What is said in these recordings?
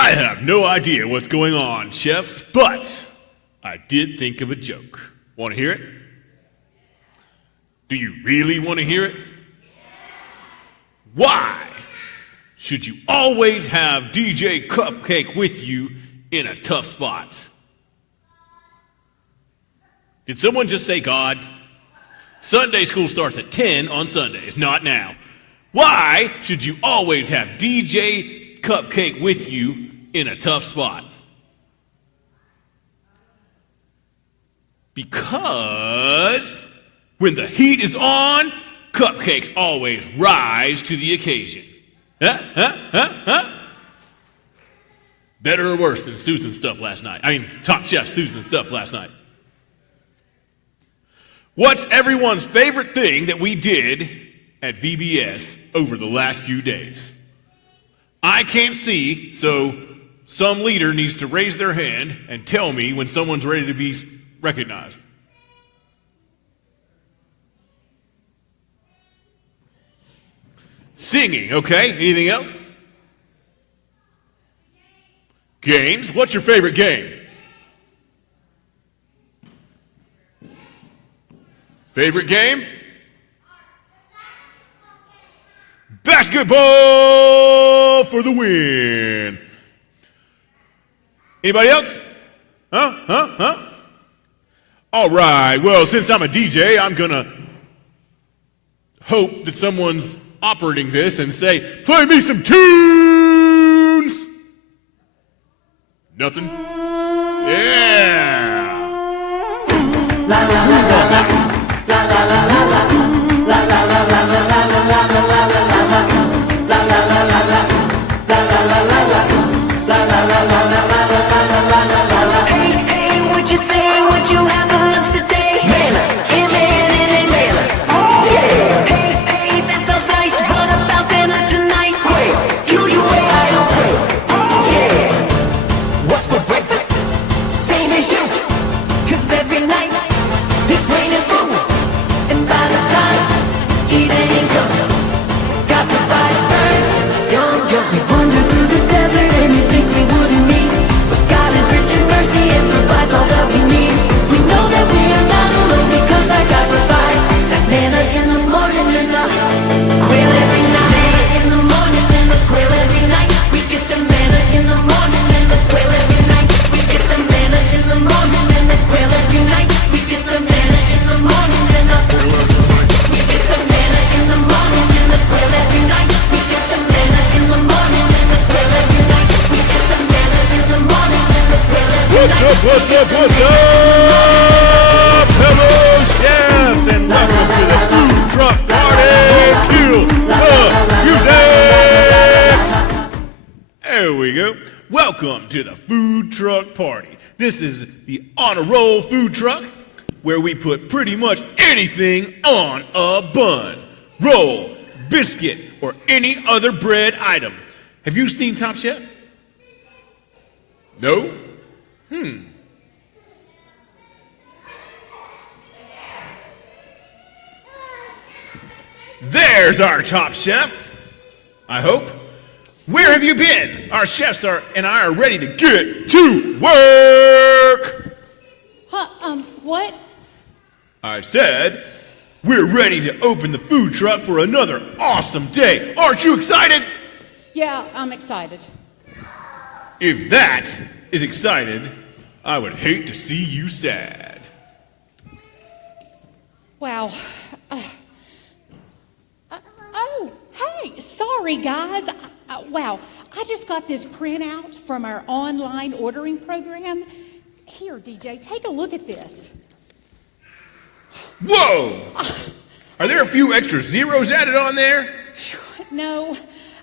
I have no idea what's going on, chefs, but I did think of a joke. Want to hear it? Do you really want to hear it? Why should you always have DJ Cupcake with you in a tough spot? Did someone just say God? Sunday school starts at 10 on Sundays, not now. Why should you always have DJ Cupcake with you in a tough spot? Because when the heat is on, cupcakes always rise to the occasion. Better or worse than Susan's stuff last night? Top Chef Susan's stuff last night. What's everyone's favorite thing that we did at VBS over the last few days? I can't see, so some leader needs to raise their hand and tell me when someone's ready to be recognized. Singing, okay. Anything else? Games. What's your favorite game? Favorite game? Basketball for the win. Anybody else? Huh? All right, well, since I'm a DJ, I'm gonna hope that someone's operating this and say, play me some tunes! Nothing? Yeah! La la la la la la la la la la la la la la la la la Hey, what you say? What you have for lunch today? Manna, manna. Oh yeah. Hey, that sounds nice. What about dinner tonight? Quail, Q-U-A-I-O. Oh yeah. What's for breakfast? Same as you. 'Cause every night it's raining food, and by the time evening comes, got the fire burns. Young. We wander through the desert and you think we wouldn't meet, but God is rich in mercy and provides all that we need. We know that we are not alone because our God provides that manna in the morning and the quail every night. In the morning and the quail every night. We get the manna in the morning and the quail every night. We get the manna in the morning and the quail every night. We get the manna in the morning and the we get the manna in the morning and the quail every night. We get the manna in the morning and the quail every night. We get the manna in the morning and the quail every night. What's up? Hello, chefs, and welcome to the Food Truck Party. Cue the music. There we go. Welcome to the Food Truck Party. This is the Honor Roll food truck where we put pretty much anything on a bun, roll, biscuit, or any other bread item. Have you seen Top Chef? No? There's our Top Chef, I hope. Where have you been? Our chefs and I are ready to get to work. What? I said, we're ready to open the food truck for another awesome day. Aren't you excited? Yeah, I'm excited. If that is excited, I would hate to see you sad. Wow. Oh, hey, sorry guys. Wow, I just got this printout from our online ordering program. Here, DJ, take a look at this. Whoa! Are there a few extra zeros added on there? No,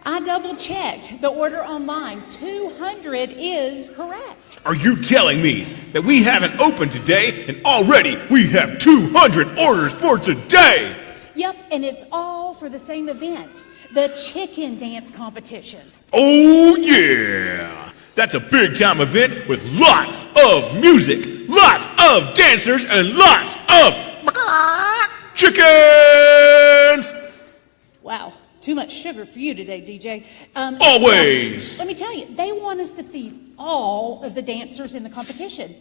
I double-checked. The order online, 200 is correct. Are you telling me that we haven't opened today and already we have 200 orders for today? Yep, and it's all for the same event, the chicken dance competition. Oh yeah! That's a big-time event with lots of music, lots of dancers, and lots of chickens! Wow, too much sugar for you today, DJ. Always. Let me tell you, they want us to feed all of the dancers in the competition.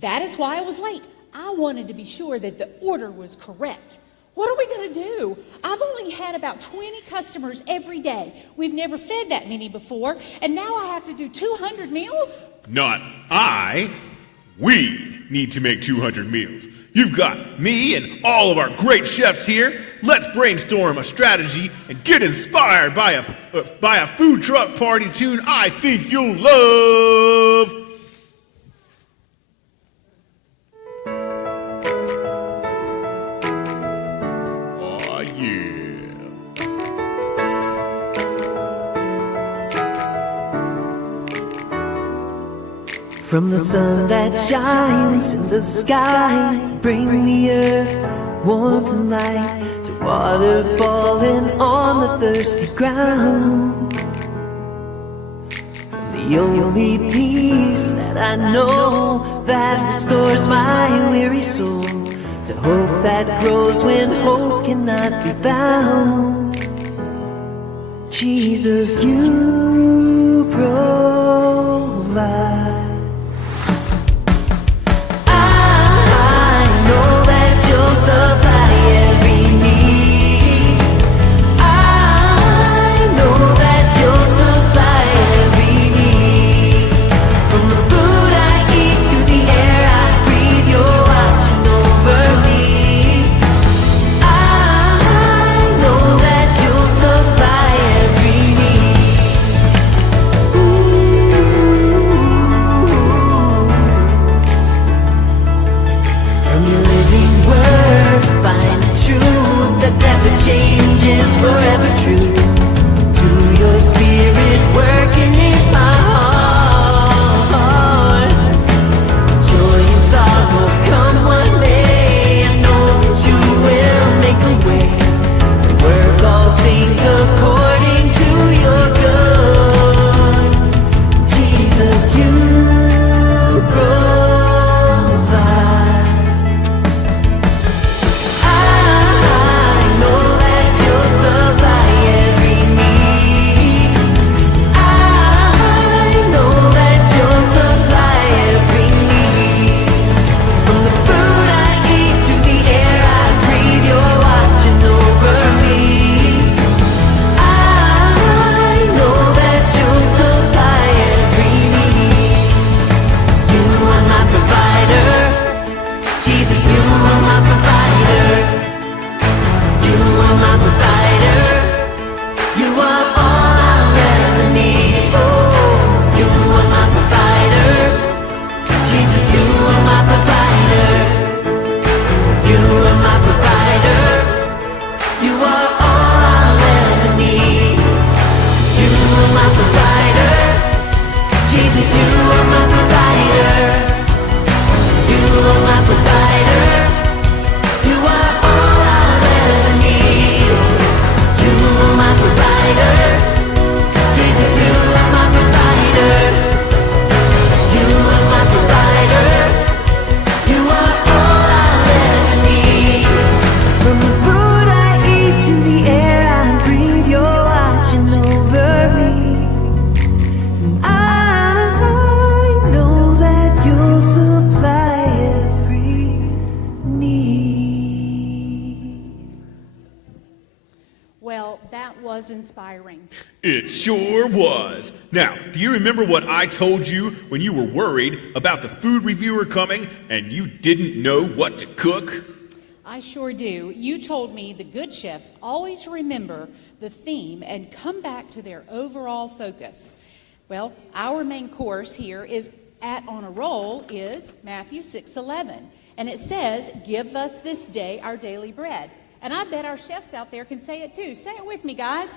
That is why I was late. I wanted to be sure that the order was correct. What are we going to do? I've only had about 20 customers every day. We've never fed that many before, and now I have to do 200 meals? Not I. We need to make 200 meals. You've got me and all of our great chefs here. Let's brainstorm a strategy and get inspired by a food truck party tune I think you'll love. Oh, yeah. From the sun that shines in the sky to bring the earth warmth and light, to water falling on the thirsty ground. From the only peace that I know that restores my weary soul, to hope that grows when hope cannot be found. Jesus, you provide. Supply every need. I know that you'll supply every need. From the food I eat to the air I breathe, you're watching over me. I know that you'll supply every need. From your living word, find the truth that never changes, forever true. To your spirit working in my heart. Joy and sorrow come one day, I know that you will make a way and work all things according to your good. Jesus, you provide. Inspiring. It sure was. Now, do you remember what I told you when you were worried about the food reviewer coming and you didn't know what to cook? I sure do. You told me the good chefs always remember the theme and come back to their overall focus. Well, our main course here is on a roll is Matthew 6:11, and it says, "Give us this day our daily bread." And I bet our chefs out there can say it too. Say it with me, guys.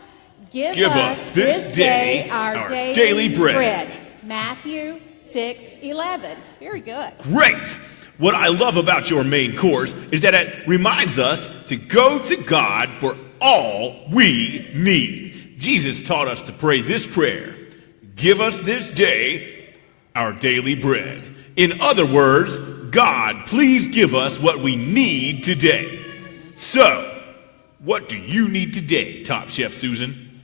Give us this day our daily bread. Matthew 6:11. Very good. Great. What I love about your main course is that it reminds us to go to God for all we need. Jesus taught us to pray this prayer: give us this day our daily bread. In other words, God, please give us what we need today. So, What do you need today, Top Chef Susan?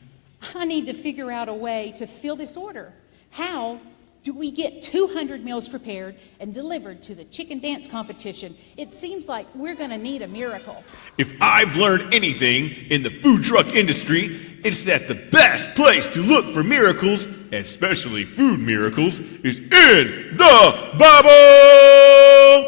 I need to figure out a way to fill this order. How do we get 200 meals prepared and delivered to the chicken dance competition? It seems like we're going to need a miracle. If I've learned anything in the food truck industry, it's that the best place to look for miracles, especially food miracles, is in the Bible!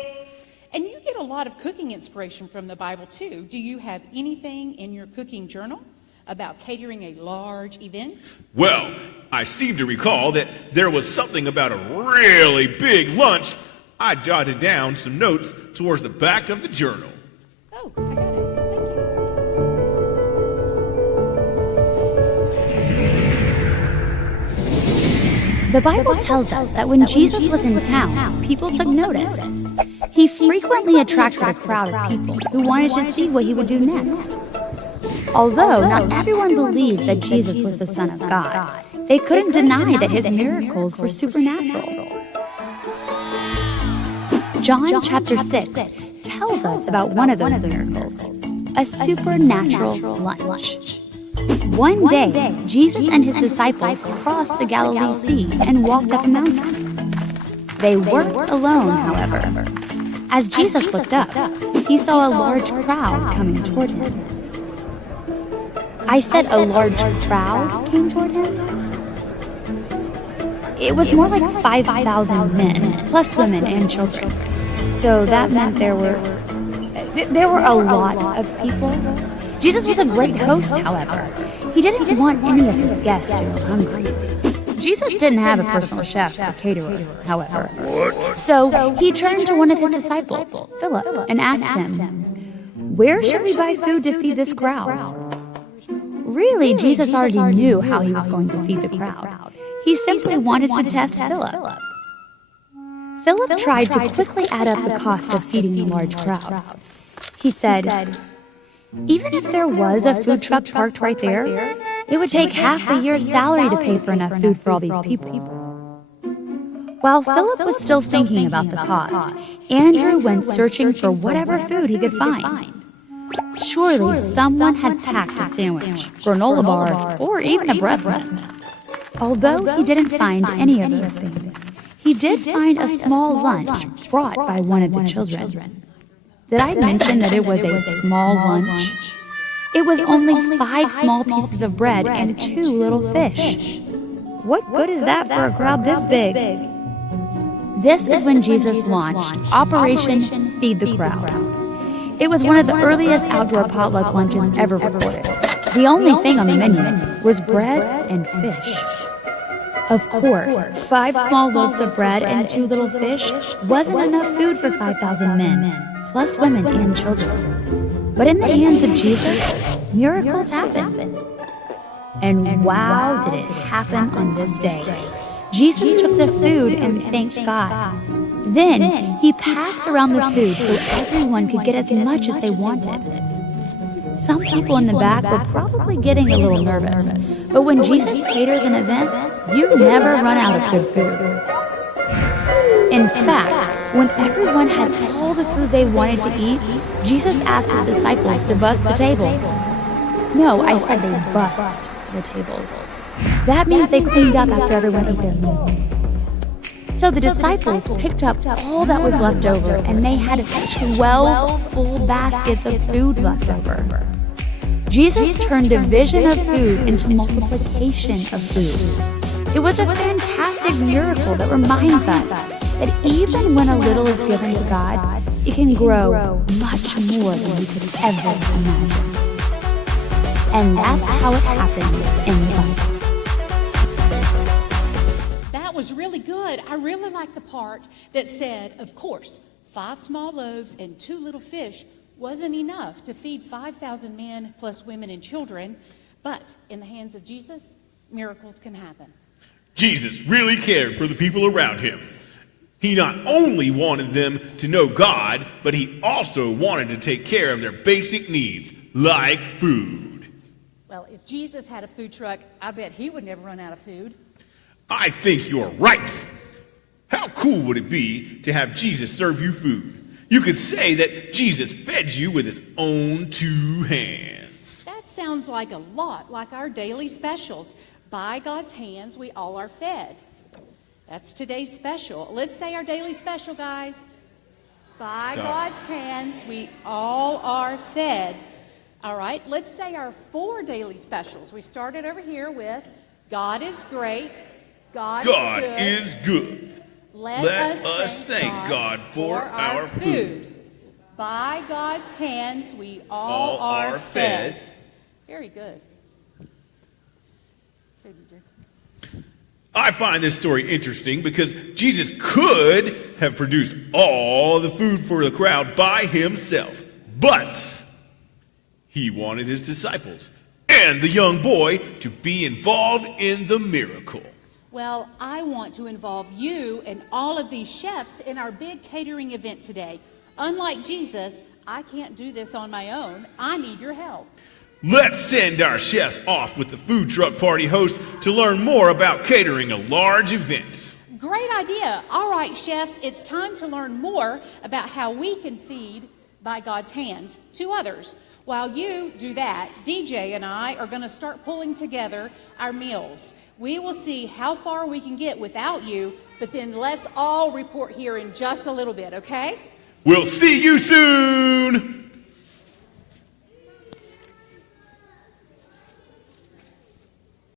And you get a lot of cooking inspiration from the Bible, too. Do you have anything in your cooking journal about catering a large event? Well, I seem to recall that there was something about a really big lunch. I jotted down some notes towards the back of the journal. Oh, I got it. Thank you. The Bible tells us that when Jesus was in town, people took notice. He frequently attracted a crowd of people who wanted to see what he would do next. Although not everyone believed that Jesus was the Son of God, they couldn't deny that his miracles were supernatural. John chapter 6 tells us about one of those miracles, a supernatural lunch. One day, Jesus and his disciples crossed the Galilee Sea and walked up a mountain. They weren't alone, however. As Jesus looked up, he saw a large crowd coming toward him. I said a large crowd came toward him? It was more like 5,000 men, plus women and children. So that meant there were a lot of people. Jesus was a great host, however. He didn't want any of his guests to go hungry. Jesus didn't have a personal chef or caterer, however. So he turned to one of his disciples, Philip, and asked him, "Where should we buy food to feed this crowd?" Really, Jesus already knew how he was going to feed the crowd. He simply wanted to test Philip. Philip tried to quickly add up the cost of feeding a large crowd. He said, "Even if there was a food truck parked right there, it would take half a year's salary to pay for enough food for all these people." While Philip was still thinking about the cost, Andrew went searching for whatever food he could find. Surely someone had packed a sandwich, granola bar, or even a bread bun. Although he didn't find any of those things, he did find a small lunch brought by one of the children. Did I mention that it was a small lunch? It was only 5 small pieces of bread and 2 little fish. What good is that for a crowd this big? This is when Jesus launched Operation Feed the Crowd. It was one of the earliest outdoor potluck lunches ever recorded. The only thing on the menu was bread and fish. Of course, 5 small loaves of bread and 2 little fish wasn't enough food for 5,000 men, plus women and children. But in the hands of Jesus, miracles happen. And wow, did it happen on this day. Jesus took the food and thanked God. Then he passed around the food so everyone could get as much as they wanted. Some people in the back were probably getting a little nervous, but when Jesus caters an event, you never run out of good food. In fact, when everyone had all the food they wanted to eat, Jesus asked his disciples to bust the tables. No, I said they bust the tables. That means they cleaned up after everyone ate their meal. So the disciples picked up all that was left over, and they had 12 full baskets of food left over. Jesus turned division of food into multiplication of food. It was a fantastic miracle that reminds us that even when a little is given to God, it can grow much more than we could ever imagine. And that's how it happened in the Bible. That was really good. I really like the part that said, of course, 5 small loaves and 2 little fish wasn't enough to feed 5,000 men plus women and children, but in the hands of Jesus, miracles can happen. Jesus really cared for the people around him. He not only wanted them to know God, but he also wanted to take care of their basic needs, like food. Well, if Jesus had a food truck, I bet he would never run out of food. I think you're right. How cool would it be to have Jesus serve you food? You could say that Jesus fed you with his own 2 hands. sounds like a lot like our daily specials. By God's hands, we all are fed. That's today's special. Let's say our daily special, guys. By God's hands, we all are fed. All right, let's say our 4 daily specials. We started over here with God is great. God is good. Let us thank God for our food. By God's hands, we all are fed. Very good. I find this story interesting because Jesus could have produced all the food for the crowd by himself, but he wanted his disciples and the young boy to be involved in the miracle. Well, I want to involve you and all of these chefs in our big catering event today. Unlike Jesus, I can't do this on my own. I need your help. Let's send our chefs off with the food truck party host to learn more about catering a large event. Great idea. All right, chefs, it's time to learn more about how we can feed by God's hands to others. While you do that, DJ and I are going to start pulling together our meals. We will see how far we can get without you, but then let's all report here in just a little bit, okay? We'll see you soon!